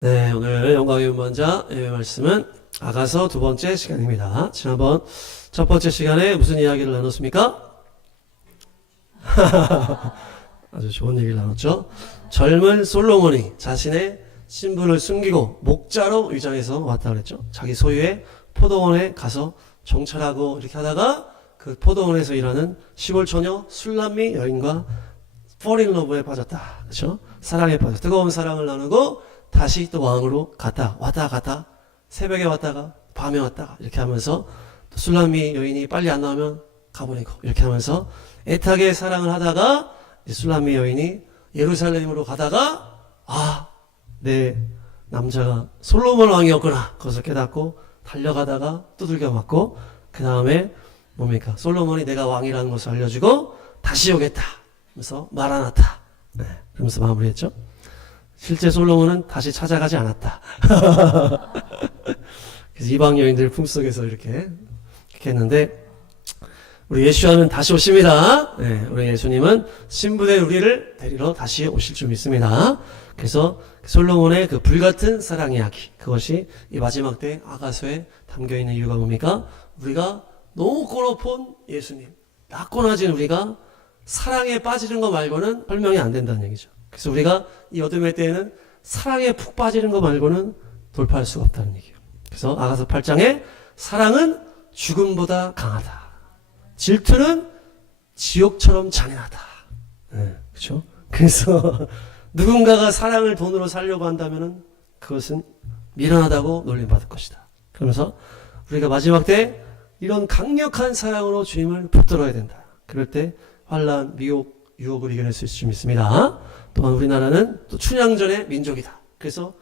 네, 오늘 영광의 운반자 예배 말씀은 아가서 두 번째 시간입니다. 지난번 첫 번째 시간에 무슨 이야기를 나눴습니까? 아주 좋은 얘기를 나눴죠. 젊은 솔로몬이 자신의 신분을 숨기고 목자로 위장해서 왔다 그랬죠. 자기 소유의 포도원에 가서 정찰하고 이렇게 하다가 그 포도원에서 일하는 시골처녀 술람미 여인과 fall in love에 빠졌다. 그렇죠? 사랑에 빠져 뜨거운 사랑을 나누고 다시 또 왕으로 왔다 갔다 새벽에 왔다가 밤에 왔다가 이렇게 하면서 또 술람미 여인이 빨리 안 나오면 가버리고 이렇게 하면서 애타게 사랑을 하다가 술람미 여인이 예루살렘으로 가다가 내 남자가 솔로몬 왕이었구나 그것을 깨닫고 달려가다가 두들겨 맞고 그 다음에 뭡니까 솔로몬이 내가 왕이라는 것을 알려주고 다시 오겠다 하면서 마라나타 그러면서 마무리했죠. 실제 솔로몬은 다시 찾아가지 않았다. 그래서 이방 여인들 품속에서 이렇게 했는데 우리 예수님은 다시 오십니다. 네, 우리 예수님은 신부된 우리를 데리러 다시 오실 줄 믿습니다. 그래서 솔로몬의 그 불같은 사랑 이야기 그것이 이 마지막 때 아가서에 담겨있는 이유가 뭡니까? 우리가 너무 꼬놓은 예수님 낙고나진 우리가 사랑에 빠지는 거 말고는 설명이 안 된다는 얘기죠. 그래서 우리가 이 어둠의 때에는 사랑에 푹 빠지는 거 말고는 돌파할 수가 없다는 얘기예요. 그래서 아가서 8장에 사랑은 죽음보다 강하다. 질투는 지옥처럼 잔인하다. 네, 그렇죠? 그래서 누군가가 사랑을 돈으로 살려고 한다면은 그것은 미련하다고 놀림받을 것이다. 그러면서 우리가 마지막 때 이런 강력한 사랑으로 주님을 붙들어야 된다. 그럴 때 환난, 미혹, 유혹을 이겨낼 수 있을 줄 믿습니다. 또한 우리나라는 또 춘향전의 민족이다. 그래서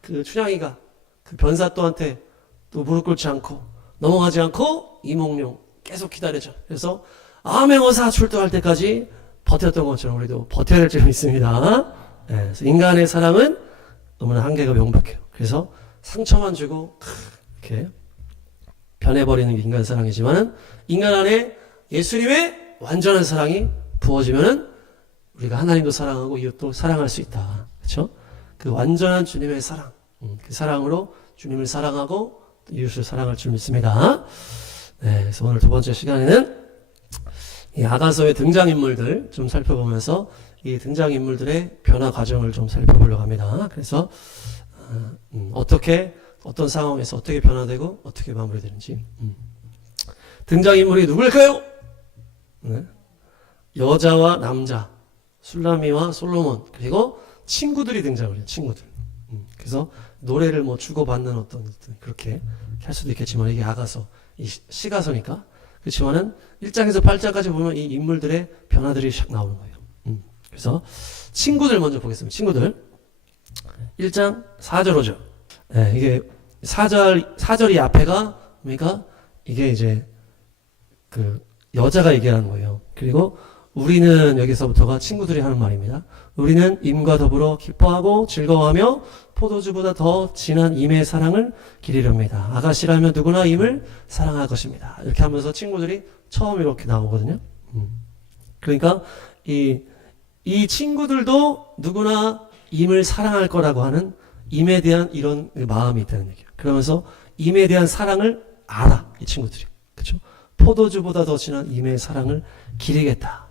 그 춘향이가 그 변사또한테 또 무릎 꿇지 않고 넘어가지 않고 이몽룡 계속 기다려줘. 그래서 암행어사 출동할 때까지 버텼던 것처럼 우리도 버텨야 될 줄 믿습니다. 네, 그래서 인간의 사랑은 너무나 한계가 명백해요. 그래서 상처만 주고 이렇게 변해버리는 게 인간 사랑이지만은 인간 안에 예수님의 완전한 사랑이 부어지면은 우리가 하나님도 사랑하고 이웃도 사랑할 수 있다. 그렇죠? 그 완전한 주님의 사랑, 그 사랑으로 주님을 사랑하고 이웃을 사랑할 줄 믿습니다. 네, 그래서 오늘 두 번째 시간에는 이 아가서의 등장인물들 좀 살펴보면서 이 등장인물들의 변화 과정을 좀 살펴보려고 합니다. 그래서 어떤 상황에서 어떻게 변화되고 어떻게 마무리되는지. 등장인물이 누굴까요? 네. 여자와 남자, 술람미와 솔로몬, 그리고 친구들이 등장을 해요. 친구들. 그래서 노래를 뭐 주고받는 어떤 그렇게 할 수도 있겠지만 이게 아가서, 이 시가서니까. 그렇지만은 1장에서 8장까지 보면 이 인물들의 변화들이 샥 나오는 거예요. 그래서 친구들 먼저 보겠습니다. 친구들. 1장 4절 5절. 네, 이게 4절이 앞에가 뭡니까? 이게 이제 그 여자가 얘기하는 거예요. 그리고 우리는 여기서부터가 친구들이 하는 말입니다. 우리는 임과 더불어 기뻐하고 즐거워하며 포도주보다 더 진한 임의 사랑을 기리렵니다. 아가씨라면 누구나 임을 사랑할 것입니다. 이렇게 하면서 친구들이 처음 이렇게 나오거든요. 그러니까 이 친구들도 누구나 임을 사랑할 거라고 하는 임에 대한 이런 마음이 있다는 얘기예요. 그러면서 임에 대한 사랑을 알아. 이 친구들이. 그렇죠? 포도주보다 더 진한 임의 사랑을 기리겠다.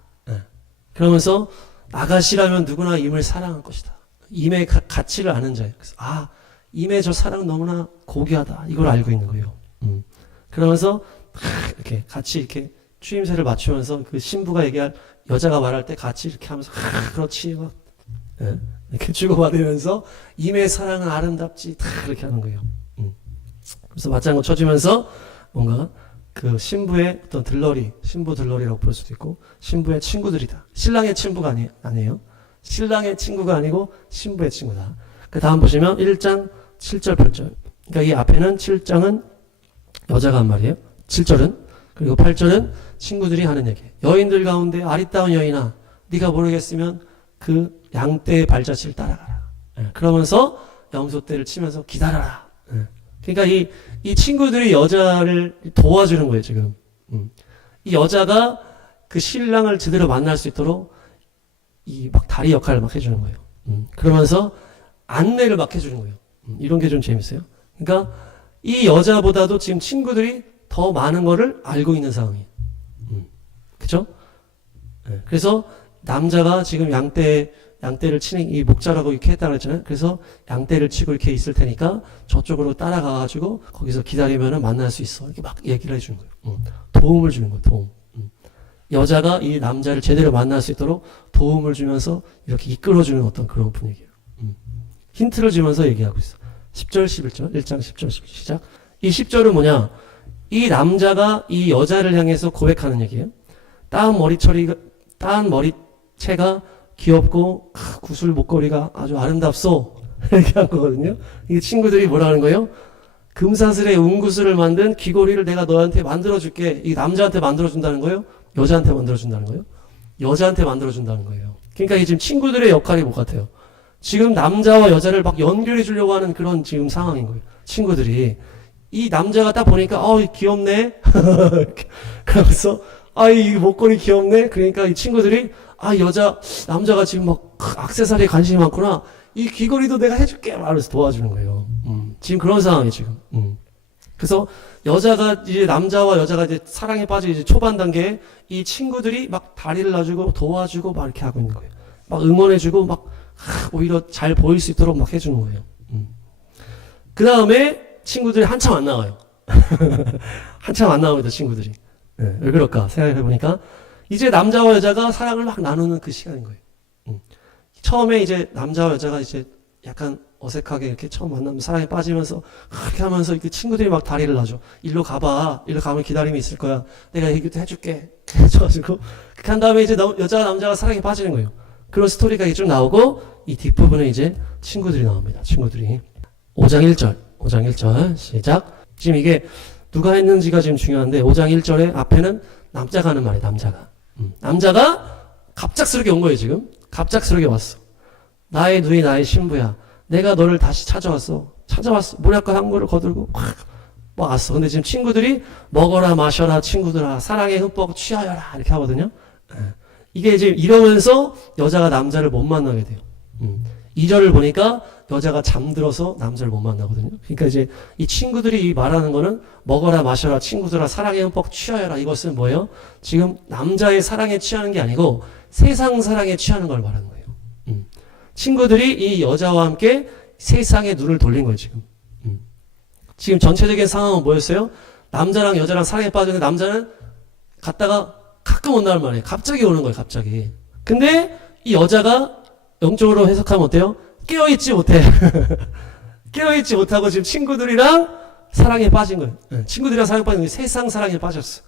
그러면서 아가씨라면 누구나 임을 사랑할 것이다. 임의 가치를 아는 자예요. 그래서 임의 저 사랑은 너무나 고귀하다. 이걸 알고 있는 거예요. 그러면서 이렇게 같이 이렇게 추임새를 맞추면서 그 신부가 얘기할 여자가 말할 때 같이 이렇게 하면서 그렇지 막 이렇게 주고받으면서 임의 사랑은 아름답지 이렇게 하는 거예요. 그래서 맞장구 쳐주면서 뭔가 그 신부의 어떤 들러리, 신부 들러리라고 볼 수도 있고 신부의 친구들이다. 신랑의 친구가 아니에요. 신랑의 친구가 아니고 신부의 친구다. 그 다음 보시면 1장 7절 8절. 그러니까 이 앞에는 7장은 여자가 한 말이에요. 7절은. 그리고 8절은 친구들이 하는 얘기. 여인들 가운데 아리따운 여인아 네가 모르겠으면 그 양떼의 발자취를 따라가라. 그러면서 염소떼를 치면서 기다려라. 그러니까 이 친구들이 여자를 도와주는 거예요, 지금. 이 여자가 그 신랑을 제대로 만날 수 있도록 이 막 다리 역할을 막 해주는 거예요. 그러면서 안내를 막 해주는 거예요. 이런 게 좀 재밌어요. 그러니까 이 여자보다도 지금 친구들이 더 많은 거를 알고 있는 상황이에요. 그죠? 네. 그래서 남자가 지금 양떼를 치는 이 목자라고 이렇게 했다고 했잖아요. 그래서 양떼를 치고 이렇게 있을 테니까 저쪽으로 따라가가지고 거기서 기다리면은 만날 수 있어. 이렇게 막 얘기를 해주는 거예요. 도움을 주는 거예요. 도움. 여자가 이 남자를 제대로 만날 수 있도록 도움을 주면서 이렇게 이끌어주는 어떤 그런 분위기예요. 힌트를 주면서 얘기하고 있어. 10절, 11절, 1장 10절, 시작. 이 10절은 뭐냐? 이 남자가 이 여자를 향해서 고백하는 얘기예요. 따은 머리채가 귀엽고 구슬 목걸이가 아주 아름답소. 이렇게 한 거거든요. 이 친구들이 뭐라 하는 거예요? 금사슬에 은구슬을 만든 귀걸이를 내가 너한테 만들어줄게. 이 남자한테 만들어준다는 거예요? 여자한테 만들어준다는 거예요? 여자한테 만들어준다는 거예요. 그러니까 이 지금 친구들의 역할이 뭐 같아요? 지금 남자와 여자를 막 연결해 주려고 하는 그런 지금 상황인 거예요. 친구들이. 이 남자가 딱 보니까, 귀엽네? 그러면서, 이 목걸이 귀엽네? 그러니까 이 친구들이, 남자가 지금 막 액세서리에 관심이 많구나. 이 귀걸이도 내가 해줄게. 말해서 도와주는 거예요. 지금 그런 상황이에요, 지금. 그래서 여자가 이제 남자와 여자가 이제 사랑에 빠져 이제 초반 단계에 이 친구들이 막 다리를 놔주고 도와주고 막 이렇게 하고 있는 거예요. 막 응원해주고 막 오히려 잘 보일 수 있도록 막 해주는 거예요. 그 다음에 친구들이 한참 안 나와요. 한참 안 나옵니다, 친구들이. 네, 왜 그럴까 생각해보니까 이제 남자와 여자가 사랑을 막 나누는 그 시간인 거예요. 처음에 이제 남자와 여자가 이제 약간 어색하게 이렇게 처음 만나면 사랑에 빠지면서 그렇게 하면서 이렇게 친구들이 막 다리를 놔줘. 일로 가봐. 일로 가면 기다림이 있을 거야. 내가 얘기도 해줄게. 해줘가지고 그렇게 한 다음에 이제 여자와 남자가 사랑에 빠지는 거예요. 그런 스토리가 이제 쭉 나오고 이 뒷부분에 이제 친구들이 나옵니다. 친구들이 5장 1절 시작. 지금 이게 누가 했는지가 지금 중요한데 5장 1절에 앞에는 남자가 하는 말이에요. 남자가 갑작스럽게 온 거예요. 지금 갑작스럽게 왔어. 나의 누이 나의 신부야. 내가 너를 다시 찾아왔어. 모략과 항구를 거들고 확 왔어. 근데 지금 친구들이 먹어라 마셔라 친구들아 사랑에 흠뻑 취하여라 이렇게 하거든요. 이게 이제 이러면서 여자가 남자를 못 만나게 돼요. 2절을 보니까 여자가 잠들어서 남자를 못 만나거든요. 그러니까 이제 이 친구들이 말하는 거는 먹어라 마셔라 친구들아 사랑에 흠뻑 취하여라. 이것은 뭐예요? 지금 남자의 사랑에 취하는 게 아니고 세상 사랑에 취하는 걸 말하는 거예요. 친구들이 이 여자와 함께 세상에 눈을 돌린 거예요, 지금. 지금 전체적인 상황은 뭐였어요? 남자랑 여자랑 사랑에 빠졌는데 남자는 갔다가 가끔 온다는 말이에요. 갑자기 오는 거예요, 갑자기. 근데 이 여자가 영적으로 해석하면 어때요? 깨어있지 못해. 깨어있지 못하고 지금 친구들이랑 사랑에 빠진 거예요. 친구들이랑 사랑에 빠진 거예요. 세상 사랑에 빠졌어.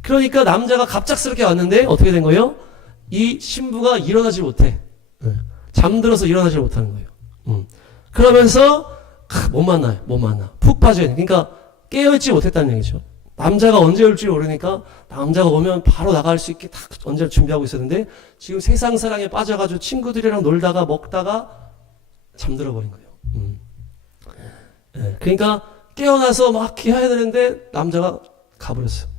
그러니까 남자가 갑작스럽게 왔는데 어떻게 된 거예요? 이 신부가 일어나지 못해. 잠들어서 일어나지 못하는 거예요. 그러면서 못 만나. 푹 빠져야 돼. 그러니까 깨어있지 못했다는 얘기죠. 남자가 언제 올지 모르니까 남자가 오면 바로 나갈 수 있게 딱 언제를 준비하고 있었는데 지금 세상 사랑에 빠져가지고 친구들이랑 놀다가 먹다가 잠들어 버린 거예요. 네. 그러니까 깨어나서 막 해야 되는데 남자가 가버렸어요.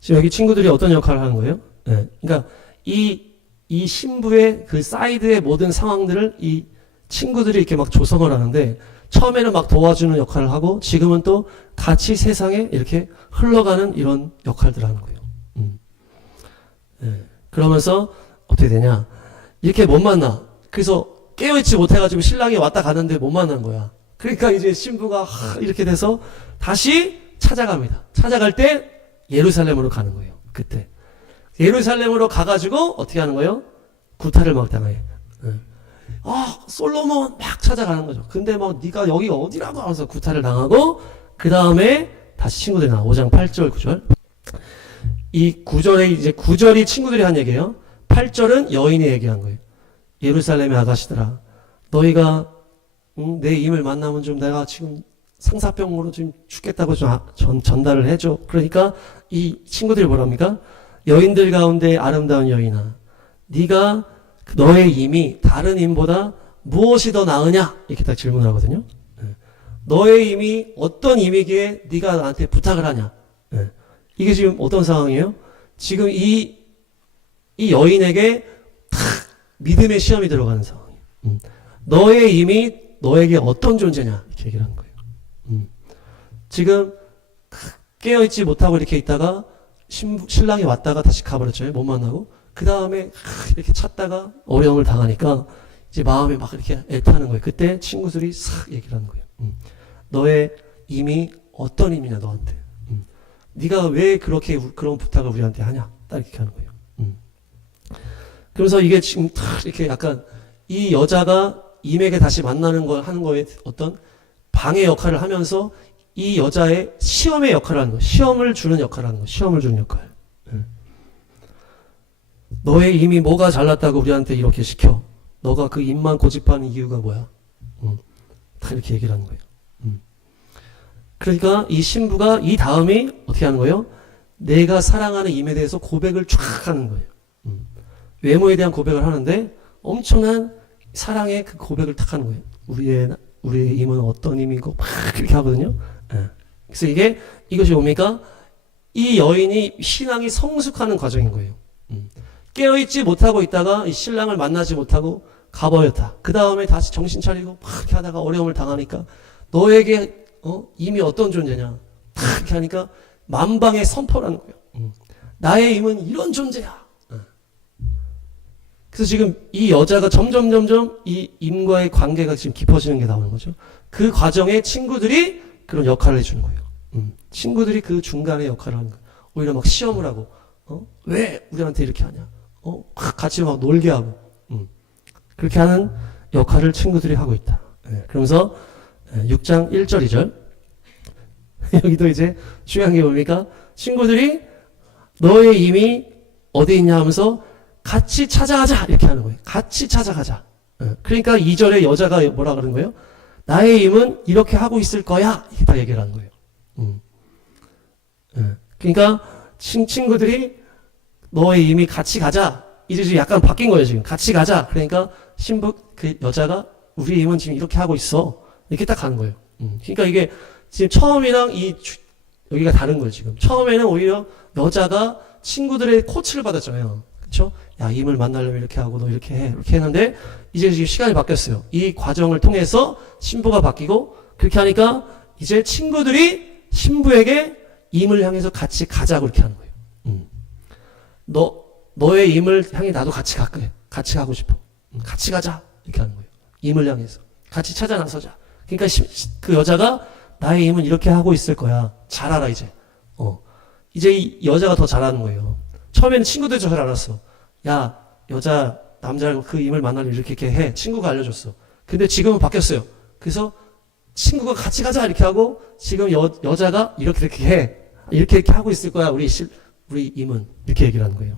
지금 여기 친구들이 어떤 역할을 하는 거예요? 네. 그러니까 이 신부의 그 사이드의 모든 상황들을 이 친구들이 이렇게 막 조성을 하는데 처음에는 막 도와주는 역할을 하고 지금은 또 같이 세상에 이렇게 흘러가는 이런 역할들을 하는 거예요. 네. 그러면서 어떻게 되냐? 이렇게 못 만나. 그래서 깨어있지 못해가지고 신랑이 왔다 가는데 못 만난 거야. 그러니까 이제 신부가 이렇게 돼서 다시 찾아갑니다. 찾아갈 때 예루살렘으로 가는 거예요. 그때. 예루살렘으로 가가지고 어떻게 하는 거예요? 구타를 막 당해. 솔로몬 막 찾아가는 거죠. 근데 막 네가 여기가 어디라고 하면서 구타를 당하고 그 다음에 다시 친구들이 나와. 5장 8절 9절. 이 9절에 이제 9절이 친구들이 한 얘기예요. 8절은 여인이 얘기한 거예요. 예루살렘의 아가씨들아, 너희가 내 임을 만나면 좀 내가 지금 상사병으로 좀 죽겠다고 좀 전달을 해줘. 그러니까 이 친구들이 뭐랍니까? 여인들 가운데 아름다운 여인아, 네가 너의 임이 다른 임보다 무엇이 더 나으냐? 이렇게 딱 질문을 하거든요. 너의 임이 어떤 임이기에 네가 나한테 부탁을 하냐? 이게 지금 어떤 상황이에요? 지금 이 여인에게 탁 믿음의 시험이 들어가는 상황이에요. 너의 임이 너에게 어떤 존재냐 이렇게 얘기를 하는 거예요. 지금 깨어있지 못하고 이렇게 있다가 신랑이 왔다가 다시 가버렸잖아요. 못 만나고. 그 다음에 이렇게 찾다가 어려움을 당하니까 이제 마음이 막 이렇게 애타는 거예요. 그때 친구들이 싹 얘기를 하는 거예요. 너의 임이 어떤 임이냐 너한테. 네가 왜 그렇게 그런 부탁을 우리한테 하냐. 딱 이렇게 하는 거예요. 그래서 이게 지금 탁 이렇게 약간 이 여자가 임에게 다시 만나는 걸 하는 거에 어떤 방해 역할을 하면서 이 여자의 시험의 역할을 하는 거, 시험을 주는 역할을 하는 거, 시험을 주는 역할. 너의 임이 뭐가 잘났다고 우리한테 이렇게 시켜? 너가 그 임만 고집하는 이유가 뭐야? 다 이렇게 얘기를 하는 거예요. 그러니까 이 신부가 이 다음이 어떻게 하는 거예요? 내가 사랑하는 임에 대해서 고백을 쫙 하는 거예요. 외모에 대한 고백을 하는데 엄청난 사랑의 그 고백을 탁 하는 거예요. 우리의 임은 어떤 임이고 막 이렇게 하거든요. 그래서 이것이 뭡니까? 이 여인이 신앙이 성숙하는 과정인 거예요. 깨어있지 못하고 있다가 이 신랑을 만나지 못하고 가버렸다. 그 다음에 다시 정신 차리고 막 이렇게 하다가 어려움을 당하니까 너에게 임이 어떤 존재냐 딱 이렇게 하니까 만방의 선포라는 거예요. 나의 임은 이런 존재야. 그래서 지금 이 여자가 점점 이 임과의 관계가 지금 깊어지는 게 나오는 거죠. 그 과정에 친구들이 그런 역할을 해주는 거예요. 친구들이 그 중간에 역할을 하는 거예요. 오히려 막 시험을 하고 왜 우리한테 이렇게 하냐. 같이 막 놀게 하고 그렇게 하는 역할을 친구들이 하고 있다. 그러면서 6장 1절 2절 여기도 이제 중요한 게 뭡니까? 친구들이 너의 임이 어디 있냐 하면서 같이 찾아가자 이렇게 하는 거예요. 같이 찾아가자. 그러니까 2절에 여자가 뭐라 그러는 거예요? 나의 임은 이렇게 하고 있을 거야. 이렇게 다 얘기를 하는 거예요. 그러니까 친구들이 너의 임이 같이 가자. 이제 지금 약간 바뀐 거예요. 지금 같이 가자. 그러니까 그 여자가 우리 임은 지금 이렇게 하고 있어. 이렇게 딱 가는 거예요. 그러니까 이게 지금 처음이랑 여기가 다른 거예요. 지금 처음에는 오히려 여자가 친구들의 코치를 받았잖아요. 그렇죠? 야, 임을 만나려면 이렇게 하고 너 이렇게 해. 이렇게 했는데 이제 지금 시간이 바뀌었어요. 이 과정을 통해서 신부가 바뀌고 그렇게 하니까 이제 친구들이 신부에게 임을 향해서 같이 가자고 이렇게 하는 거예요. 너의 임을 향해 나도 같이 갈 거야. 같이 가고 싶어. 같이 가자. 이렇게 하는 거예요. 임을 향해서. 같이 찾아 나서자. 그러니까 그 여자가 나의 임은 이렇게 하고 있을 거야. 잘 알아, 이제. 이제 이 여자가 더 잘하는 거예요. 처음에는 친구들이 잘 알았어. 야, 남자가 그 임을 만나려면 이렇게 해. 친구가 알려줬어. 근데 지금은 바뀌었어요. 그래서 친구가 같이 가자. 이렇게 하고 지금 여자가 이렇게 해. 이렇게 하고 있을 거야. 우리 임은. 이렇게 얘기를 하는 거예요.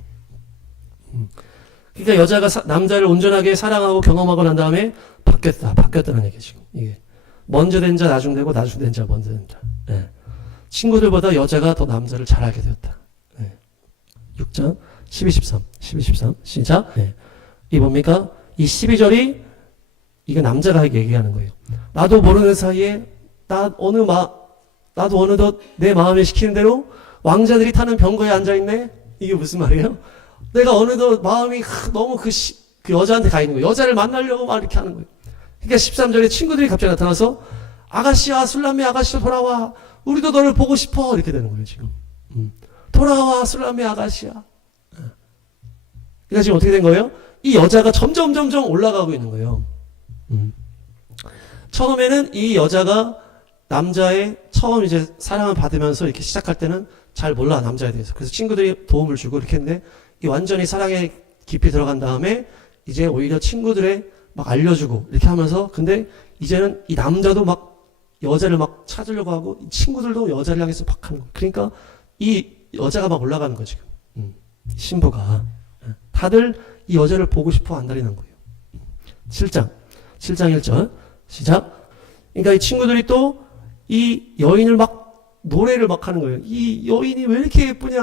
그러니까 여자가 남자를 온전하게 사랑하고 경험하고 난 다음에 바뀌었다는 얘기예요. 지금 이게 먼저 된 자 나중되고 나중된 자 먼저 된 자. 친구들보다 여자가 더 남자를 잘 알게 되었다. 6장 12, 13 시작. 이 뭡니까? 이 12절이 이게 남자가 얘기하는 거예요. 나도 모르는 사이에 나도 어느덧 내 마음에 시키는 대로 왕자들이 타는 병거에 앉아있네. 이게 무슨 말이에요? 내가 어느덧 마음이 너무 그 여자한테 가 있는 거예요. 여자를 만나려고 막 이렇게 하는 거예요. 그러니까 13절에 친구들이 갑자기 나타나서 아가씨야, 술람미 아가씨 돌아와. 우리도 너를 보고 싶어. 이렇게 되는 거예요, 지금. 돌아와, 술람미 아가씨야. 그러니까 지금 어떻게 된 거예요? 이 여자가 점점 올라가고 있는 거예요. 처음에는 이 여자가 남자의 처음 이제 사랑을 받으면서 이렇게 시작할 때는 잘 몰라, 남자에 대해서. 그래서 친구들이 도움을 주고 이렇게 했는데 이 완전히 사랑에 깊이 들어간 다음에 이제 오히려 친구들의 막 알려주고 이렇게 하면서 근데 이제는 이 남자도 막 여자를 막 찾으려고 하고 이 친구들도 여자를 향해서 막 하는 거예요. 그러니까 이 여자가 막 올라가는 거죠, 지금. 신부가. 다들 이 여자를 보고 싶어 안달이 난 거예요. 7장 1절 시작. 그러니까 이 친구들이 또 이 여인을 막 노래를 막 하는 거예요. 이 여인이 왜 이렇게 예쁘냐.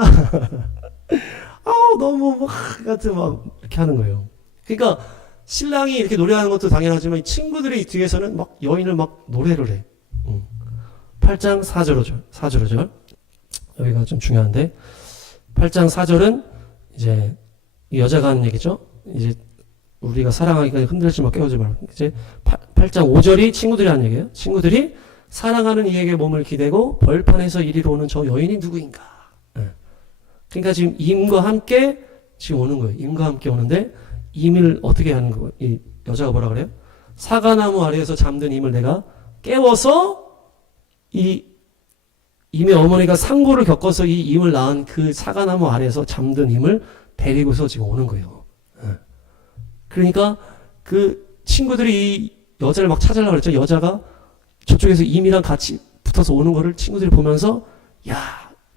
너무 막 같은 막 이렇게 하는 거예요. 그러니까 신랑이 이렇게 노래하는 것도 당연하지만 이 친구들이 뒤에서는 막 여인을 막 노래를 해. 8장 4절 5절 여기가 좀 중요한데 8장 4절은 이제 이 여자가 하는 얘기죠. 이제 우리가 사랑하기까지 흔들지 마 깨우지 말라. 이제 8장 5절이 친구들이 하는 얘기예요. 친구들이 사랑하는 이에게 몸을 기대고 벌판에서 이리로 오는 저 여인이 누구인가. 예. 그러니까 지금 임과 함께 지금 오는 거예요. 임과 함께 오는데 임을 어떻게 하는 거예요? 이 여자가 뭐라 그래요? 사과나무 아래에서 잠든 임을 내가 깨워서 이 임의 어머니가 상고를 겪어서 이 임을 낳은 그 사과나무 아래에서 잠든 임을 데리고서 지금 오는 거예요. 예. 그러니까 그 친구들이 이 여자를 막 찾으려고 그랬죠. 여자가 저쪽에서 임이랑 같이 붙어서 오는 거를 친구들이 보면서 야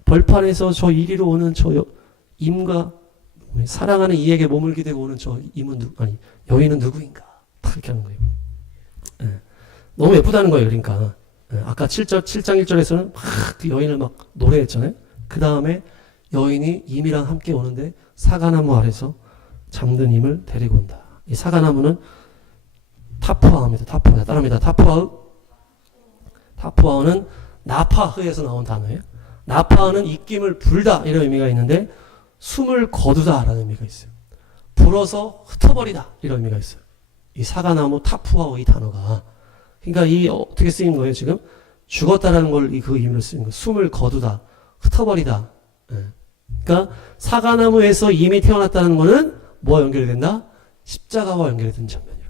벌판에서 저 이리로 오는 저 임과 사랑하는 이에게 몸을 기대고 오는 저 임은 아니 여인은 누구인가 그렇게 하는 거예요. 예. 너무 예쁘다는 거예요. 그러니까 예. 아까 7장 1절에서는 막 그 여인을 막 노래했잖아요. 그 다음에 여인이 임이랑 함께 오는데 사과나무 아래서 잠든 임을 데리고 온다. 이 사과나무는 타푸아입니다. 타푸아. 따라합니다. 타푸아는 나파흐에서 나온 단어예요. 나파흐는 입김을 불다 이런 의미가 있는데 숨을 거두다 라는 의미가 있어요. 불어서 흩어버리다 이런 의미가 있어요. 이 사과나무 타푸아오 이 단어가. 그러니까 이 어떻게 쓰인 거예요 지금? 죽었다라는 걸 그 의미로 쓰인 거예요. 숨을 거두다, 흩어버리다. 예. 그러니까 사과나무에서 이미 태어났다는 거는 뭐와 연결이 된다? 십자가와 연결이 된 장면이에요.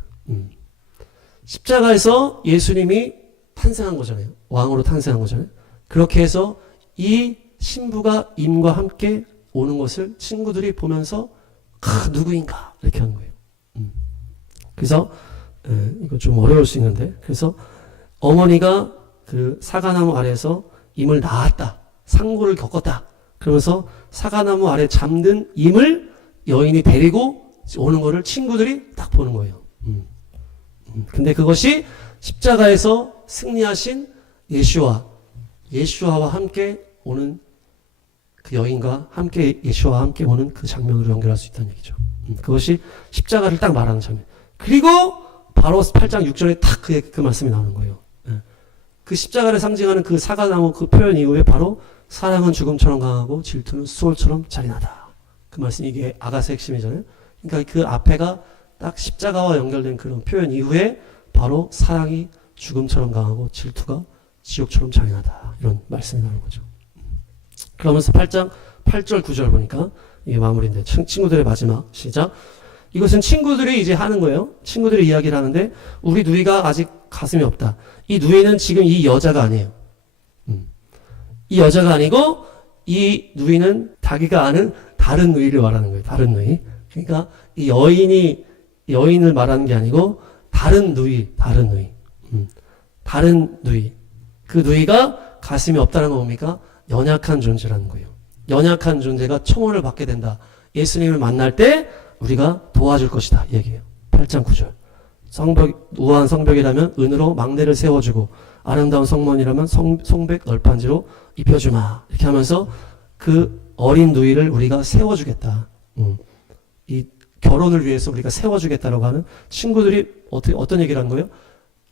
십자가에서 예수님이 탄생한 거잖아요. 왕으로 탄생한 거잖아요. 그렇게 해서 이 신부가 임과 함께 오는 것을 친구들이 보면서 누구인가 이렇게 하는 거예요. 그래서 이거 좀 어려울 수 있는데 그래서 어머니가 그 사과나무 아래에서 임을 낳았다. 상고를 겪었다. 그러면서 사과나무 아래 잠든 임을 여인이 데리고 오는 거를 친구들이 딱 보는 거예요. 근데 그것이 십자가에서 승리하신 예수와와 함께 오는 그 여인과 함께 예수와 함께 오는 그 장면으로 연결할 수 있다는 얘기죠. 그것이 십자가를 딱 말하는 장면. 그리고 바로 8장 6절에 딱 그 말씀이 나오는 거예요. 그 십자가를 상징하는 그 사과나무 그 표현 이후에 바로 사랑은 죽음처럼 강하고 질투는 수월처럼 잔인하다. 그 말씀이 이게 아가스의 핵심이잖아요. 그러니까 그 앞에가 딱 십자가와 연결된 그런 표현 이후에 바로 사랑이 죽음처럼 강하고 질투가 지옥처럼 잔인하다. 이런 말씀이 나오는 거죠. 그러면서 8장 8절 9절 보니까 이게 마무리인데 친구들의 마지막 시작. 이것은 친구들이 이제 하는 거예요. 친구들이 이야기를 하는데 우리 누이가 아직 가슴이 없다. 이 누이는 지금 이 여자가 아니에요. 이 여자가 아니고 이 누이는 자기가 아는 다른 누이를 말하는 거예요. 다른 누이. 그러니까 이 여인을 말하는 게 아니고 다른 누이. 다른 누이. 그 누이가 가슴이 없다는 건 뭡니까? 연약한 존재라는 거예요. 연약한 존재가 청혼을 받게 된다. 예수님을 만날 때 우리가 도와줄 것이다. 이 얘기예요. 8장 9절. 우아한 성벽이라면 은으로 망대를 세워주고 아름다운 성문이라면 송백 널판지로 입혀주마. 이렇게 하면서 그 어린 누이를 우리가 세워주겠다. 이 결혼을 위해서 우리가 세워주겠다라고 하는 친구들이 어떤 얘기를 하는 거예요?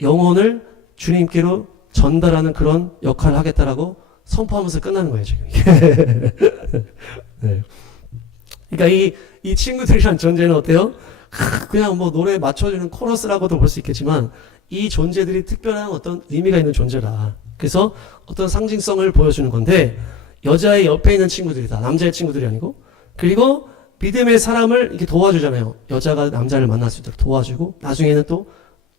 영혼을 주님께로 전달하는 그런 역할을 하겠다라고 선포하면서 끝나는 거예요, 지금. 네. 그러니까 이 친구들이란 존재는 어때요? 그냥 뭐 노래에 맞춰주는 코러스라고도 볼 수 있겠지만 이 존재들이 특별한 어떤 의미가 있는 존재라. 그래서 어떤 상징성을 보여주는 건데 여자의 옆에 있는 친구들이다. 남자의 친구들이 아니고. 그리고 믿음의 사람을 이렇게 도와주잖아요. 여자가 남자를 만날 수 있도록 도와주고 나중에는 또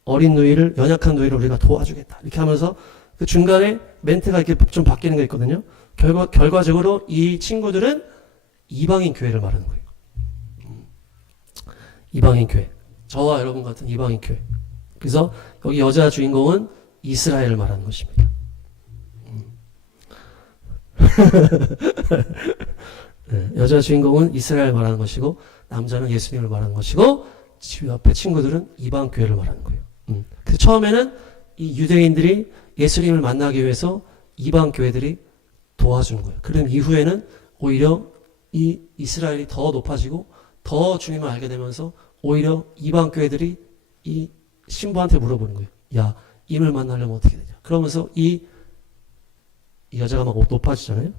어린 누이를 연약한 누이를 우리가 도와주겠다. 이렇게 하면서 그 중간에 멘트가 이렇게 좀 바뀌는 게 있거든요. 결과적으로 이 친구들은 이방인 교회를 말하는 거예요. 이방인 교회. 저와 여러분 같은 이방인 교회. 그래서 여기 여자 주인공은 이스라엘을 말하는 것입니다. 네, 여자 주인공은 이스라엘을 말하는 것이고 남자는 예수님을 말하는 것이고 옆에 친구들은 이방 교회를 말하는 거예요. 그래서 처음에는 이 유대인들이 예수님을 만나기 위해서 이방 교회들이 도와주는 거예요. 그럼 이후에는 오히려 이 이스라엘이 더 높아지고 더 주님을 알게 되면서 오히려 이방 교회들이 이 신부한테 물어보는 거예요. 야, 임을 만나려면 어떻게 되냐. 그러면서 이 여자가 막 높아지잖아요.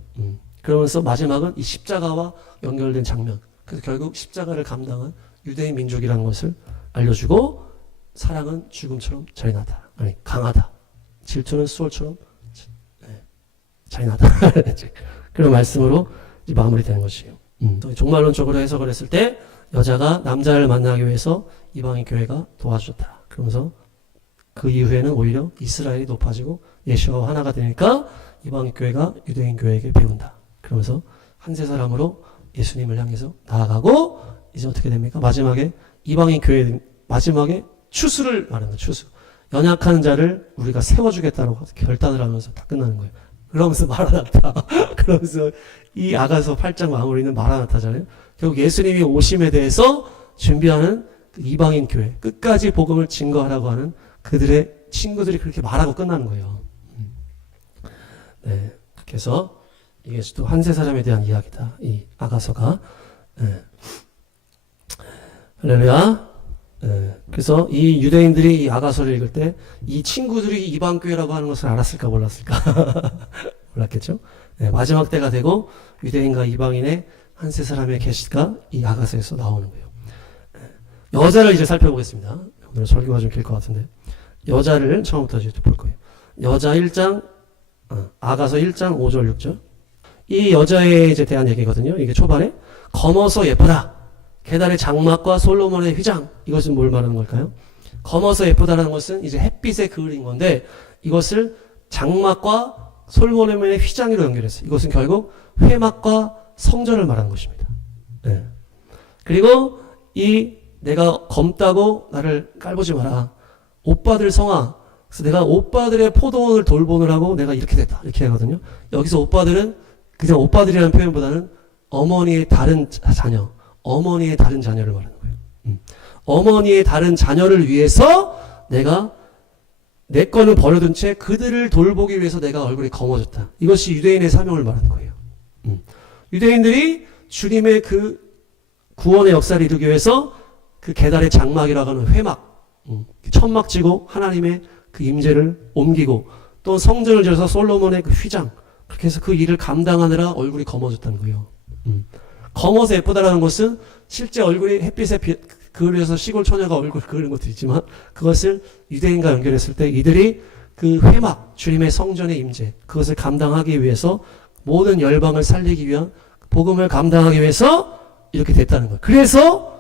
그러면서 마지막은 이 십자가와 연결된 장면. 그래서 결국 십자가를 감당한 유대인 민족이라는 것을 알려주고 사랑은 죽음처럼 잔인하다. 아니 강하다. 질투는 수월처럼 잔인하다. 그런 말씀으로 마무리되는 것이에요. 종말론적으로 해석을 했을 때 여자가 남자를 만나기 위해서 이방인 교회가 도와줬다. 그러면서 그 이후에는 오히려 이스라엘이 높아지고 예수와 하나가 되니까 이방인 교회가 유대인 교회에게 배운다. 그러면서 한 세 사람으로 예수님을 향해서 나아가고 이제 어떻게 됩니까? 마지막에 이방인 교회 마지막에 추수를 말합니다. 추수. 연약한 자를 우리가 세워주겠다고 결단을 하면서 다 끝나는 거예요. 그러면서 마라나타. 그러면서 이 아가서 8장 마무리는 마라나타잖아요. 결국 예수님이 오심에 대해서 준비하는 그 이방인 교회 끝까지 복음을 증거하라고 하는 그들의 친구들이 그렇게 말하고 끝나는 거예요. 네, 그래서 이게 또 한 세 사람에 대한 이야기다. 이 아가서가. 네. 할렐루야. 네. 그래서 이 유대인들이 이 아가서를 읽을 때 이 친구들이 이방 교회라고 하는 것을 알았을까 몰랐을까? 몰랐겠죠. 네, 마지막 때가 되고 유대인과 이방인의 한 세 사람의 계시가 이 아가서에서 나오는 거예요. 네. 여자를 이제 살펴보겠습니다. 오늘 설교가 좀 길 것 같은데 여자를 처음부터 이제 볼 거예요. 여자 1장 아가서 1장 5절 6절 이 여자에 이제 대한 얘기거든요. 이게 초반에 검어서 예쁘다. 계달의 장막과 솔로몬의 휘장 이것은 뭘 말하는 걸까요? 검어서 예쁘다라는 것은 이제 햇빛에 그을린 건데 이것을 장막과 솔로몬의 휘장으로 연결했어요. 이것은 결국 회막과 성전을 말하는 것입니다. 네. 그리고 이 내가 검다고 나를 깔보지 마라. 오빠들 성아. 그래서 내가 오빠들의 포도원을 돌보느라고 내가 이렇게 됐다. 이렇게 하거든요. 여기서 오빠들은 그냥 오빠들이라는 표현보다는 어머니의 다른 자녀. 어머니의 다른 자녀를 말하는 거예요. 어머니의 다른 자녀를 위해서 내가 내 거는 버려둔 채 그들을 돌보기 위해서 내가 얼굴이 검어졌다. 이것이 유대인의 사명을 말하는 거예요. 유대인들이 주님의 그 구원의 역사를 이루기 위해서 그 계달의 장막이라고 하는 회막, 천막 지고 하나님의 그 임재를 옮기고 또 성전을 지어서 솔로몬의 그 휘장 그렇게 해서 그 일을 감당하느라 얼굴이 검어졌다는 거예요. 검어서 예쁘다라는 것은 실제 얼굴이 햇빛에 그을려서 시골 처녀가 얼굴 그을는 것도 있지만 그것을 유대인과 연결했을 때 이들이 그 회막 주님의 성전의 임재 그것을 감당하기 위해서 모든 열방을 살리기 위한 복음을 감당하기 위해서 이렇게 됐다는 거예요. 그래서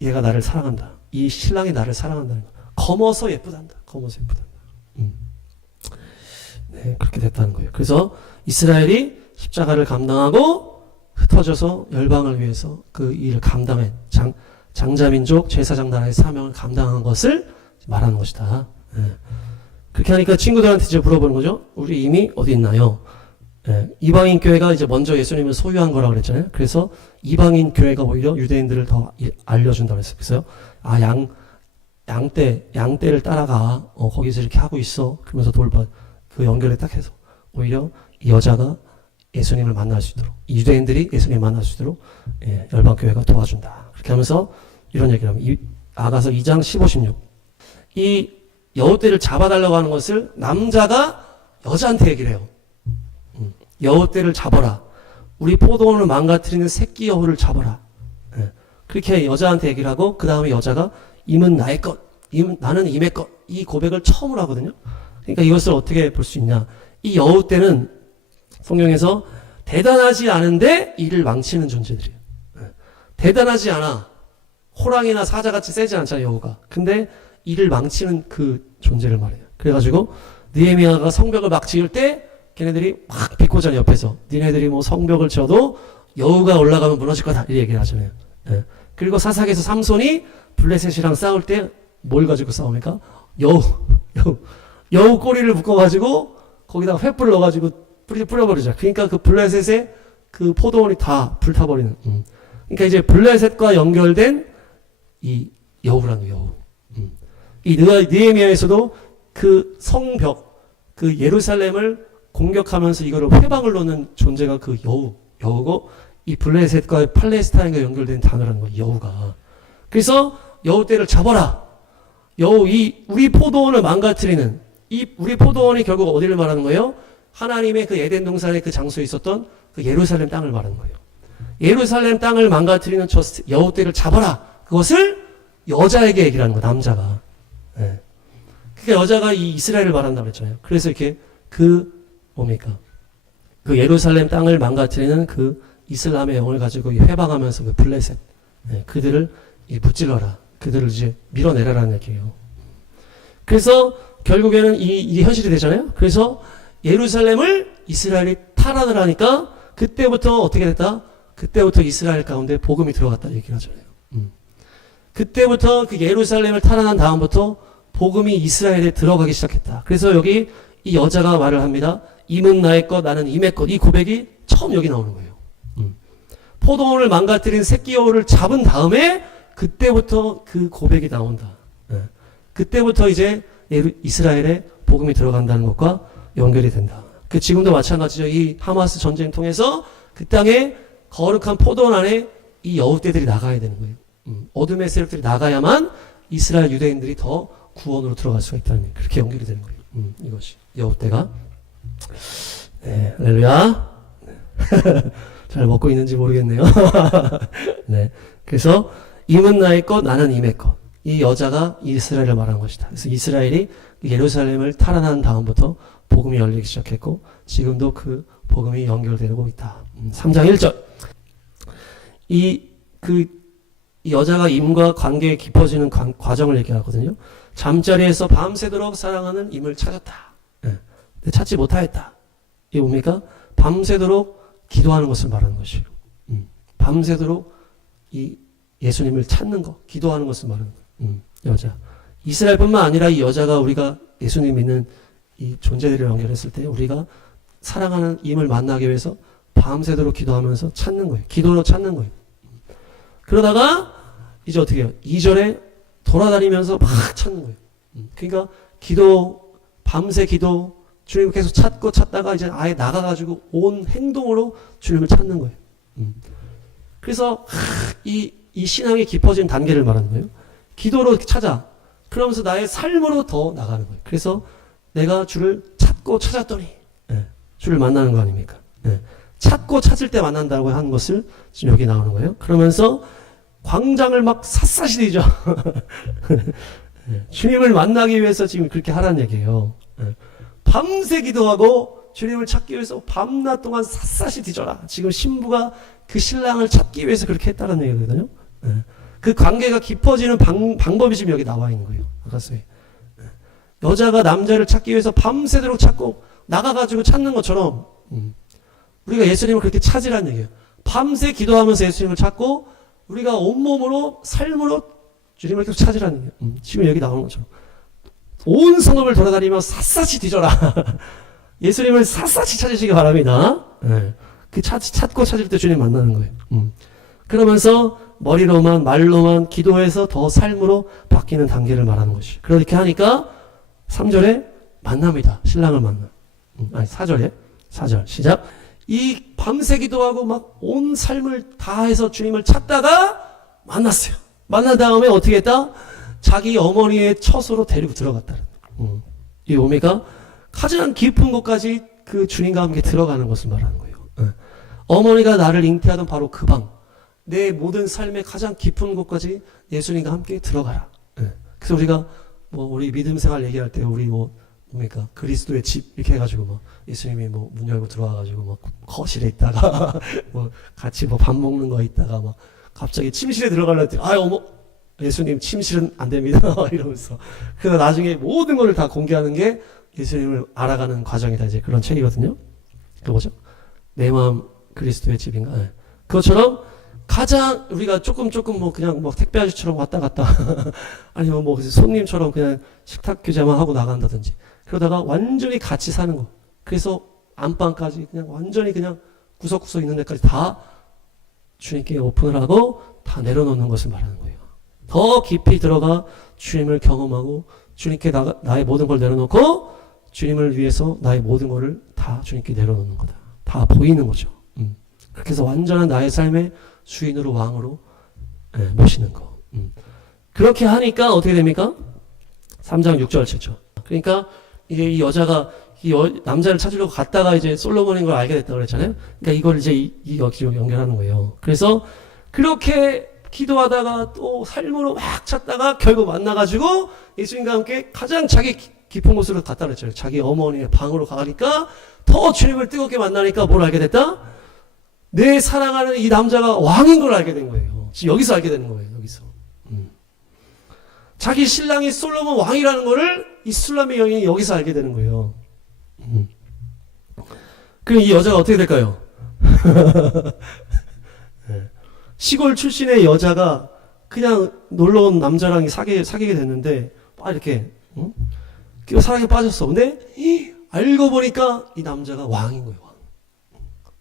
얘가 나를 사랑한다. 이 신랑이 나를 사랑한다는 거예요. 검어서 예쁘단다. 검어서 예쁘단다. 네, 그렇게 됐다는 거예요. 그래서 이스라엘이 십자가를 감당하고 흩어져서 열방을 위해서 그 일을 감당한 장자민족 제사장 나라의 사명을 감당한 것을 말하는 것이다. 네. 그렇게 하니까 친구들한테 이제 물어보는 거죠. 우리 이미 어디 있나요? 네. 이방인 교회가 이제 먼저 예수님을 소유한 거라고 그랬잖아요. 그래서 이방인 교회가 오히려 유대인들을 더 알려준다고 했어요. 그래서 양떼를 따라가 거기서 이렇게 하고 있어. 그러면서 돌봐 그 연결을 딱 해서 오히려 이 여자가 예수님을 만날 수 있도록 유대인들이 예수님을 만날 수 있도록 열방교회가 도와준다. 그렇게 하면서 이런 얘기를 하면 아가서 2장 15, 16 이 여우떼를 잡아달라고 하는 것을 남자가 여자한테 얘기를 해요. 여우떼를 잡아라. 우리 포도원을 망가뜨리는 새끼 여우를 잡아라. 그렇게 여자한테 얘기를 하고 그 다음에 여자가 임은 나의 것, 나는 임의 것 이 고백을 처음으로 하거든요. 그러니까 이것을 어떻게 볼 수 있냐. 이 여우떼는 성경에서 대단하지 않은데 이를 망치는 존재들이에요. 대단하지 않아. 호랑이나 사자같이 세지 않잖아요, 여우가. 근데 이를 망치는 그 존재를 말해요. 그래가지고 느헤미야가 성벽을 막 지을 때 걔네들이 막 비꼬잖아요, 옆에서. 니네들이 뭐 성벽을 지어도 여우가 올라가면 무너질 거다. 이 얘기를 하잖아요. 그리고 사사기에서 삼손이 블레셋이랑 싸울 때 뭘 가지고 싸웁니까? 여우 꼬리를 묶어가지고 거기다가 횃불을 넣어가지고 뿌려버리자. 그러니까 그 블레셋의 그 포도원이 다 불타버리는. 그러니까 이제 블레셋과 연결된 이 여우라는 여우. 이 느헤미야에서도 그 성벽, 그 예루살렘을 공격하면서 이거를 회방을 놓는 존재가 그 여우고 이 블레셋과 팔레스타인과 연결된 단어라는 거예요. 여우가. 그래서 여우떼를 잡아라. 우리 포도원을 망가뜨리는 우리 포도원이 결국 어디를 말하는 거예요? 하나님의 그 에덴 동산의 그 장소에 있었던 그 예루살렘 땅을 말하는 거예요. 예루살렘 땅을 망가뜨리는 저 여우떼를 잡아라. 그것을 여자에게 얘기를 하는 거야, 남자가. 예. 그러니까 여자가 이 이스라엘을 말한다고 그랬잖아요. 그래서 이렇게 뭡니까? 그 예루살렘 땅을 망가뜨리는 그 이슬람의 영을 가지고 회방하면서 그 블레셋, 예, 그들을 무찔러라. 그들을 이제 밀어내라라는 얘기예요. 그래서 결국에는 이게 현실이 되잖아요. 그래서 예루살렘을 이스라엘이 탈환을 하니까 그때부터 어떻게 됐다? 그때부터 이스라엘 가운데 복음이 들어갔다 얘기를 하잖아요. 그때부터 그 예루살렘을 탈환한 다음부터 복음이 이스라엘에 들어가기 시작했다. 그래서 여기 이 여자가 말을 합니다. 임은 나의 것, 나는 임의 것. 이 고백이 처음 여기 나오는 거예요. 포도원을 망가뜨린 새끼 여우를 잡은 다음에 그때부터 그 고백이 나온다. 예. 그때부터 이제 이스라엘에 복음이 들어간다는 것과 연결이 된다. 그 지금도 마찬가지죠. 이 하마스 전쟁 통해서 그 땅에 거룩한 포도원 안에 이 여우떼들이 나가야 되는 거예요. 어둠의 세력들이 나가야만 이스라엘 유대인들이 더 구원으로 들어갈 수가 있다는 거예요. 그렇게 연결이 되는 거예요. 이것이 여우떼가. 네, 할렐루야. 잘 먹고 있는지 모르겠네요. 네, 그래서 임은 나의 것, 나는 임의 것. 이 여자가 이스라엘을 말한 것이다. 그래서 이스라엘이 예루살렘을 탈환한 다음부터 복음이 열리기 시작했고 지금도 그 복음이 연결되고 있다. 3장 1절. 이 여자가 임과 관계에 깊어지는 과정을 얘기하거든요. 잠자리에서 밤새도록 사랑하는 임을 찾았다. 네. 근데 찾지 못하였다. 이게 뭡니까? 밤새도록 기도하는 것을 말하는 것이에요. 밤새도록 이 예수님을 찾는 것, 기도하는 것을 말하는 거예요. 여자. 이스라엘뿐만 아니라 이 여자가 우리가 예수님 믿는 이 존재들을 연결했을 때 우리가 사랑하는 임을 만나기 위해서 밤새도록 기도하면서 찾는 거예요. 기도로 찾는 거예요. 그러다가 이제 어떻게 해요? 2절에 돌아다니면서 막 찾는 거예요. 그러니까 밤새 기도, 주님을 계속 찾다가 이제 아예 나가가지고 온 행동으로 주님을 찾는 거예요. 그래서 이 신앙이 깊어진 단계를 말하는 거예요. 기도로 찾아. 그러면서 나의 삶으로 더 나가는 거예요. 그래서 내가 주를 찾고 찾았더니 주를 만나는 거 아닙니까? 찾고 찾을 때 만난다고 하는 것을 지금 여기 나오는 거예요. 그러면서 광장을 막 샅샅이 뒤져. 주님을 만나기 위해서 지금 그렇게 하라는 얘기예요. 밤새 기도하고 주님을 찾기 위해서 밤낮 동안 샅샅이 뒤져라. 지금 신부가 그 신랑을 찾기 위해서 그렇게 했다는 얘기거든요. 그 관계가 깊어지는 방법이 지금 여기 나와 있는 거예요. 아까서에. 여자가 남자를 찾기 위해서 밤새도록 찾고 나가가지고 찾는 것처럼 우리가 예수님을 그렇게 찾으라는 얘기예요. 밤새 기도하면서 예수님을 찾고 우리가 온몸으로 삶으로 주님을 계속 찾으라는 얘기예요. 지금 여기 나오는 것처럼 온 성읍을 돌아다니며 샅샅이 뒤져라. 예수님을 샅샅이 찾으시기 바랍니다. 찾고 찾을 때 주님 만나는 거예요. 그러면서 머리로만 말로만 기도해서 더 삶으로 바뀌는 단계를 말하는 것이. 그렇게 하니까 3절에 만납니다. 신랑을 만나. 4절 시작. 이 밤새 기도하고 막 온 삶을 다해서 주님을 찾다가 만났어요. 만난 다음에 어떻게 했다? 자기 어머니의 처소로 데리고 들어갔다. 이 오메가 가장 깊은 곳까지 그 주님과 함께 들어가는 것을 말하는 거예요. 어머니가 나를 잉태하던 바로 그 방, 내 모든 삶의 가장 깊은 곳까지 예수님과 함께 들어가라. 그래서 우리가 우리 믿음 생활 얘기할 때 우리 뭡니까? 그리스도의 집 이렇게 해가지고 예수님이 문 열고 들어와가지고 거실에 있다가 같이 밥 먹는 거 있다가 갑자기 침실에 들어가려 했더니 어머 예수님 침실은 안 됩니다. 이러면서 그래서 나중에 모든 것을 다 공개하는 게 예수님을 알아가는 과정이다. 이제 그런 책이거든요. 그 뭐죠? 내 마음 그리스도의 집인가? 네. 그것처럼 가장 우리가 조금 그냥 택배 아저씨처럼 왔다 갔다 아니면 손님처럼 그냥 식탁 교제만 하고 나간다든지 그러다가 완전히 같이 사는 거. 그래서 안방까지 그냥 완전히 그냥 구석구석 있는 데까지 다 주님께 오픈을 하고 다 내려놓는 것을 말하는 거예요. 더 깊이 들어가 주님을 경험하고 주님께 나의 모든 걸 내려놓고 주님을 위해서 나의 모든 것을 다 주님께 내려놓는 거다. 다 보이는 거죠. 그렇게 해서 완전한 나의 삶의 주인으로 왕으로 모시는 거. 그렇게 하니까 어떻게 됩니까? 3장 6절 7절. 그러니까 이게 이 여자가 남자를 찾으려고 갔다가 이제 솔로몬인 걸 알게 됐다고 그랬잖아요. 그러니까 이걸 이제 이 여기로 연결하는 거예요. 그래서 그렇게 기도하다가 또 삶으로 막 찾다가 결국 만나가지고 예수님과 함께 가장 자기 깊은 곳으로 갔다 그랬잖아요. 자기 어머니의 방으로 가니까 더 주님을 뜨겁게 만나니까 뭘 알게 됐다? 내 사랑하는 이 남자가 왕인 걸 알게 된 거예요. 지금 여기서 알게 되는 거예요. 여기서. 자기 신랑이 솔로몬 왕이라는 거를 이 술람의 여인이 여기서 알게 되는 거예요. 그럼 이 여자가 어떻게 될까요? 시골 출신의 여자가 그냥 놀러온 남자랑 사귀게 됐는데 이렇게 사랑에 빠졌어. 근데 알고 보니까 이 남자가 왕인 거예요. 왕.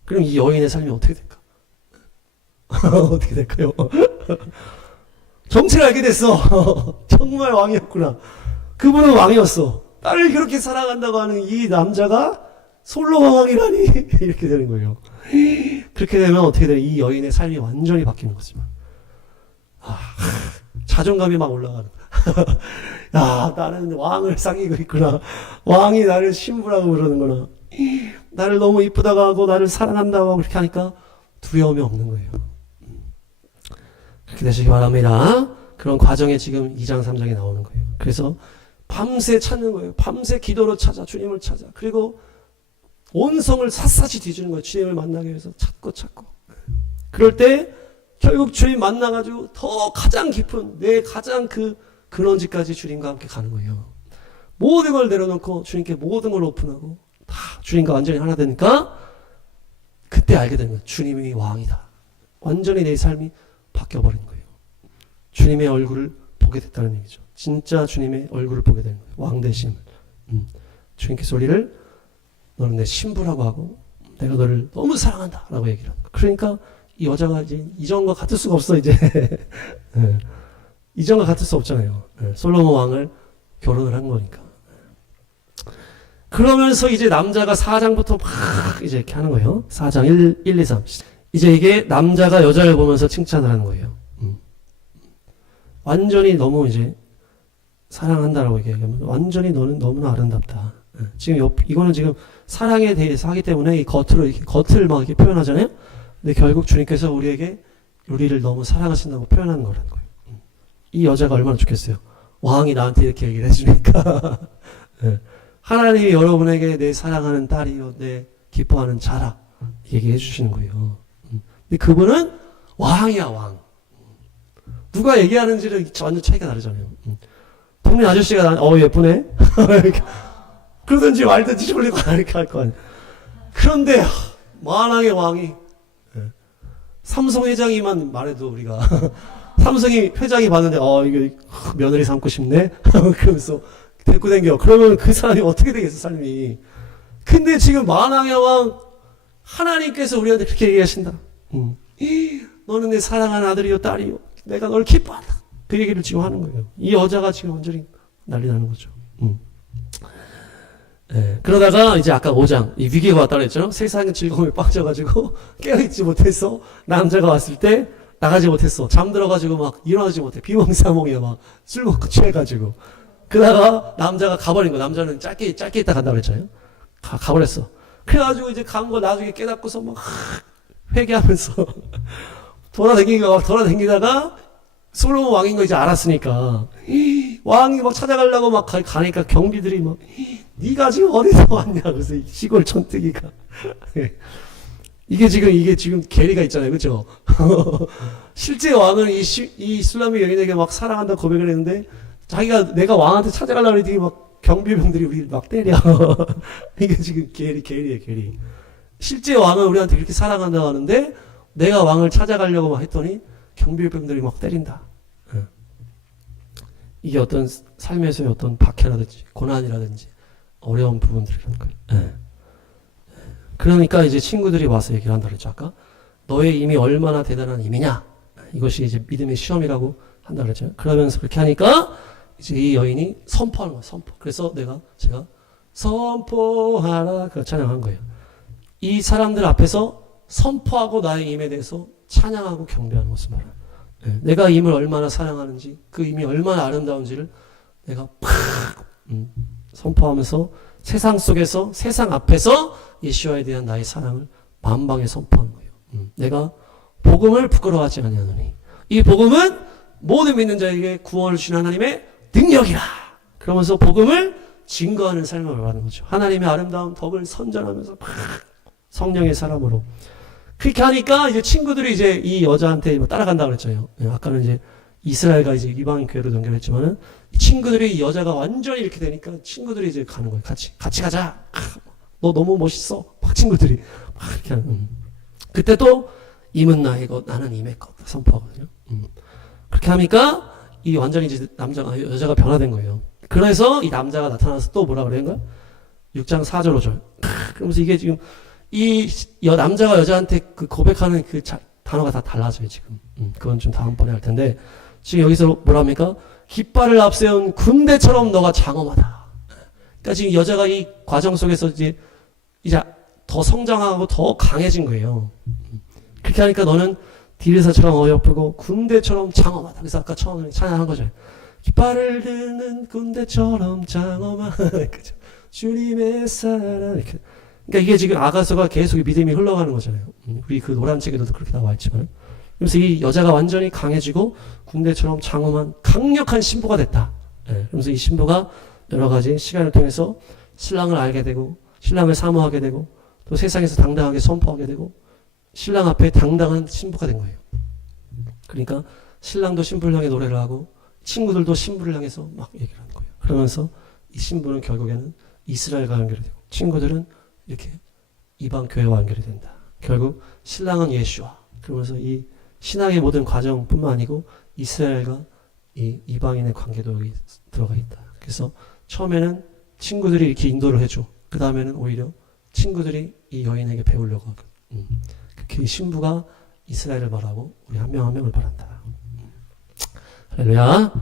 그럼 이 여인의 삶이 어떻게 될까? 어떻게 될까요? 정체를 알게 됐어. 정말 왕이었구나. 그분은 왕이었어. 나를 그렇게 사랑한다고 하는 이 남자가 솔로몬 왕이라니 이렇게 되는 거예요. 그렇게 되면 어떻게 돼요? 이 여인의 삶이 완전히 바뀌는 거지만 자존감이 막 올라가는 거야. 야, 나는 왕을 사귀고 있구나. 왕이 나를 신부라고 그러는구나. 나를 너무 이쁘다고 하고 나를 사랑한다고 하고 그렇게 하니까 두려움이 없는 거예요. 그렇게 되시기 바랍니다. 그런 과정에 지금 2장 3장이 나오는 거예요. 그래서 밤새 찾는 거예요. 밤새 기도로 찾아 주님을 찾아. 그리고 온 성을 샅샅이 뒤주는 거예요. 주님을 만나기 위해서 찾고 그럴 때 결국 주님 만나가지고 더 가장 깊은 내 가장 근원지까지 주님과 함께 가는 거예요. 모든 걸 내려놓고 주님께 모든 걸 오픈하고 다 주님과 완전히 하나 되니까 그때 알게 되는 거예요. 주님이 왕이다. 완전히 내 삶이 바뀌어버린 거예요. 주님의 얼굴을 보게 됐다는 얘기죠. 진짜 주님의 얼굴을 보게 되는 거예요. 왕 되심을. 주님께 소리를 너는 내 신부라고 하고 내가 너를 너무 사랑한다 라고 얘기를 하는 거예요. 그러니까 이 여자가 이제 이전과 같을 수가 없어 이제. 네. 이전과 같을 수 없잖아요. 네. 솔로몬 왕을 결혼을 한 거니까. 그러면서 이제 남자가 4장부터 막 이제 이렇게 하는 거예요. 4장 1, 2, 3. 이제 이게 남자가 여자를 보면서 칭찬을 하는 거예요. 완전히 너무 이제 사랑한다라고 얘기하면 완전히 너는 너무나 아름답다. 지금 이거는 지금 사랑에 대해서 하기 때문에 이 겉을 막 이렇게 표현하잖아요. 근데 결국 주님께서 우리를 너무 사랑하신다고 표현하는 거라는 거예요. 이 여자가 얼마나 좋겠어요. 왕이 나한테 이렇게 얘기를 해주니까. 하나님이 여러분에게 내 사랑하는 딸이요, 내 기뻐하는 자라 얘기해 주시는 거예요. 근데 그분은 왕이야, 왕. 누가 얘기하는지를 완전 차이가 다르잖아요. 동네 아저씨가 예쁘네? 그러든지 말든지 졸리고 이렇게 할 거 아니에요. 그런데 만왕의 왕이 삼성 회장이만 말해도 우리가 삼성이 회장이 봤는데 이게 며느리 삼고 싶네? 그러면서 데리고 댕겨. 그러면 그 사람이 어떻게 되겠어 삶이. 근데 지금 만왕의 왕 하나님께서 우리한테 그렇게 얘기하신다. 너는 내 사랑하는 아들이요 딸이요 내가 널 기뻐한다. 그 얘기를 지금 하는 거예요. 이 여자가 지금 완전히 난리 나는 거죠. 그러다가 이제 아까 5장 이 위기가 왔다 그랬죠. 세상의 즐거움에 빠져가지고 깨어있지 못해서 남자가 왔을 때 나가지 못했어. 잠들어가지고 막 일어나지 못해. 비몽사몽이야. 막 술 먹고 취해가지고. 그러다가 남자가 가버린 거야. 남자는 짧게 있다 간다고 그랬잖아요. 가버렸어. 그래가지고 이제 간 거 나중에 깨닫고서 막 회개하면서 돌아다니다가 솔로몬 왕인 거 이제 알았으니까 왕이 막 찾아가려고 막 가니까 경비들이 막 네가 지금 어디서 왔냐 그래서 시골 촌뜨기가 이게 지금 계리가 있잖아요, 그렇죠? 실제 왕은 이 술람의 여인에게 막 사랑한다 고백을 했는데 내가 왕한테 찾아가려고 했더니 막 경비병들이 우리 막 때려. 이게 지금 계리예요, 계리. 실제 왕은 우리한테 그렇게 사랑한다고 하는데 내가 왕을 찾아가려고 막 했더니 경비병들이 막 때린다. 이게 어떤 삶에서의 어떤 박해라든지 고난이라든지 어려운 부분들이라는 거예요. 그러니까 이제 친구들이 와서 얘기를 한다 그랬죠. 아까 너의 힘이 얼마나 대단한 힘이냐. 이것이 이제 믿음의 시험이라고 한다 그랬죠. 그러면서 그렇게 하니까 이제 이 여인이 선포하는 거예요. 선포. 그래서 제가 선포하라 그 찬양한 거예요. 이 사람들 앞에서 선포하고 나의 힘에 대해서 찬양하고 경배하는 것을 말해요. 내가 힘을 얼마나 사랑하는지 그 힘이 얼마나 아름다운지를 내가 팍 선포하면서 세상 속에서 세상 앞에서 예수와에 대한 나의 사랑을 만방에 선포하는 거예요. 내가 복음을 부끄러워하지 아니하노니 이 복음은 모든 믿는 자에게 구원을 주신 하나님의 능력이라. 그러면서 복음을 증거하는 삶을 말하는 거죠. 하나님의 아름다운 덕을 선전하면서 막 성령의 사람으로 그렇게 하니까 이제 친구들이 이제 이 여자한테 따라간다 그랬잖아요. 아까는 이제 이스라엘과 이제 이방인 교회로 연결했지만은 이 친구들이 이 여자가 완전히 이렇게 되니까 친구들이 이제 가는 거예요. 같이 가자. 너 너무 멋있어. 막 친구들이 막 이렇게 하는. 그때 또 임은 나의 것, 나는 임의 것 선포하거든요. 그렇게 하니까 이 완전히 이제 여자가 변화된 거예요. 그래서 이 남자가 나타나서 또 뭐라 그래요? 6장 4절 5절. 그러면서 이게 지금 이 남자가 여자한테 그 고백하는 그 단어가 다 달라져요, 지금. 그건 좀 다음번에 할 텐데, 지금 여기서 뭐라 합니까? 깃발을 앞세운 군대처럼 너가 장엄하다. 그러니까 지금 여자가 이 과정 속에서 이제 더 성장하고 더 강해진 거예요. 그렇게 하니까 너는 디르사처럼 어여쁘고 군대처럼 장엄하다. 그래서 아까 처음에 찬양한 거죠. 깃발을 드는 군대처럼 장엄한 그죠? 주님의 사랑 이렇게. 그러니까 이게 지금 아가서가 계속 믿음이 흘러가는 거잖아요. 우리 그 노란 책에도 그렇게 나와 있지만. 그래서 이 여자가 완전히 강해지고 군대처럼 장엄한 강력한 신부가 됐다. 그러면서 이 신부가 여러 가지 시간을 통해서 신랑을 알게 되고 신랑을 사모하게 되고 또 세상에서 당당하게 선포하게 되고 신랑 앞에 당당한 신부가 된 거예요. 그러니까 신랑도 신부를 향해 노래를 하고 친구들도 신부를 향해서 막 얘기를 하는 거예요. 그러면서 이 신부는 결국에는 이스라엘과 연결이 되고 친구들은 이렇게 이방 교회와 연결이 된다. 결국 신랑은 예수와 그러면서 이 신앙의 모든 과정뿐만 아니고 이스라엘과 이 이방인의 관계도 여기 들어가 있다. 그래서 처음에는 친구들이 이렇게 인도를 해줘. 그 다음에는 오히려 친구들이 이 여인에게 배우려고 하고 그 신부가 이스라엘을 말하고 우리 한 명 한 명을 바란다. 할렐루야.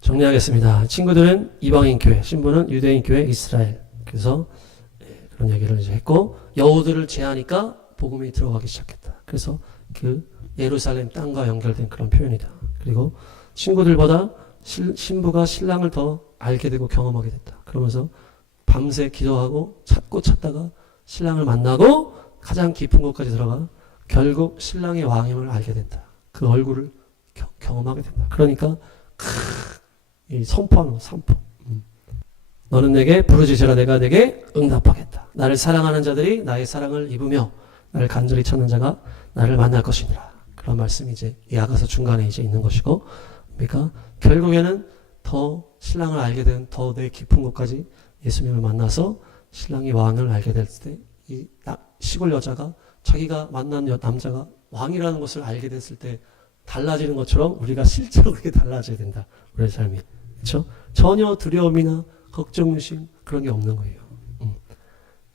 정리하겠습니다. 친구들은 이방인 교회, 신부는 유대인 교회, 이스라엘. 그래서 그런 얘기를 이제 했고 여우들을 제하니까 복음이 들어가기 시작했다. 그래서 그 예루살렘 땅과 연결된 그런 표현이다. 그리고 친구들보다 신부가 신랑을 더 알게 되고 경험하게 됐다. 그러면서 밤새 기도하고 찾다가 신랑을 만나고 가장 깊은 곳까지 들어가 결국 신랑의 왕임을 알게 된다. 그 얼굴을 경험하게 된다. 그러니까 이 선포하는 선포. 너는 내게 부르짖으라 내가 내게 응답하겠다. 나를 사랑하는 자들이 나의 사랑을 입으며 나를 간절히 찾는 자가 나를 만날 것이니라. 그런 말씀이 이제 이 아가서 중간에 이제 있는 것이고, 그러니까 결국에는 더 신랑을 알게 된 더 내 깊은 곳까지 예수님을 만나서 신랑이 왕을 알게 될 때 이 시골 여자가 자기가 만난 남자가 왕이라는 것을 알게 됐을 때 달라지는 것처럼 우리가 실제로 그렇게 달라져야 된다. 우리의 삶이. 그렇죠? 전혀 두려움이나 걱정, 의심 그런 게 없는 거예요.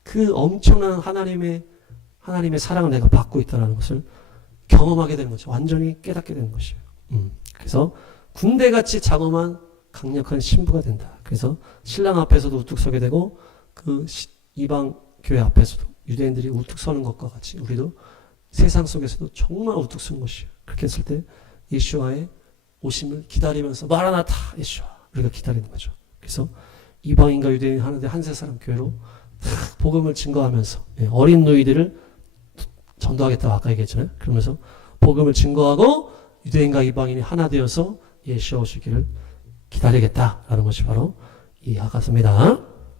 그 엄청난 하나님의 사랑을 내가 받고 있다는 것을 경험하게 되는 거죠. 완전히 깨닫게 되는 것이에요. 그래서 군대같이 장엄한 강력한 신부가 된다. 그래서 신랑 앞에서도 우뚝 서게 되고 그 이방 교회 앞에서도 유대인들이 우뚝 서는 것과 같이 우리도 세상 속에서도 정말 우뚝 서는 것이에요. 그렇게 했을 때 예수와의 오심을 기다리면서 마라나타 예수와 우리가 기다리는 거죠. 그래서 이방인과 유대인 하는데 한 세 사람 교회로 복음을 증거하면서 어린 누이들을 전도하겠다고 아까 얘기했잖아요. 그러면서 복음을 증거하고 유대인과 이방인이 하나 되어서 예수와 오시기를 기다리겠다라는 것이 바로 이 아가서입니다.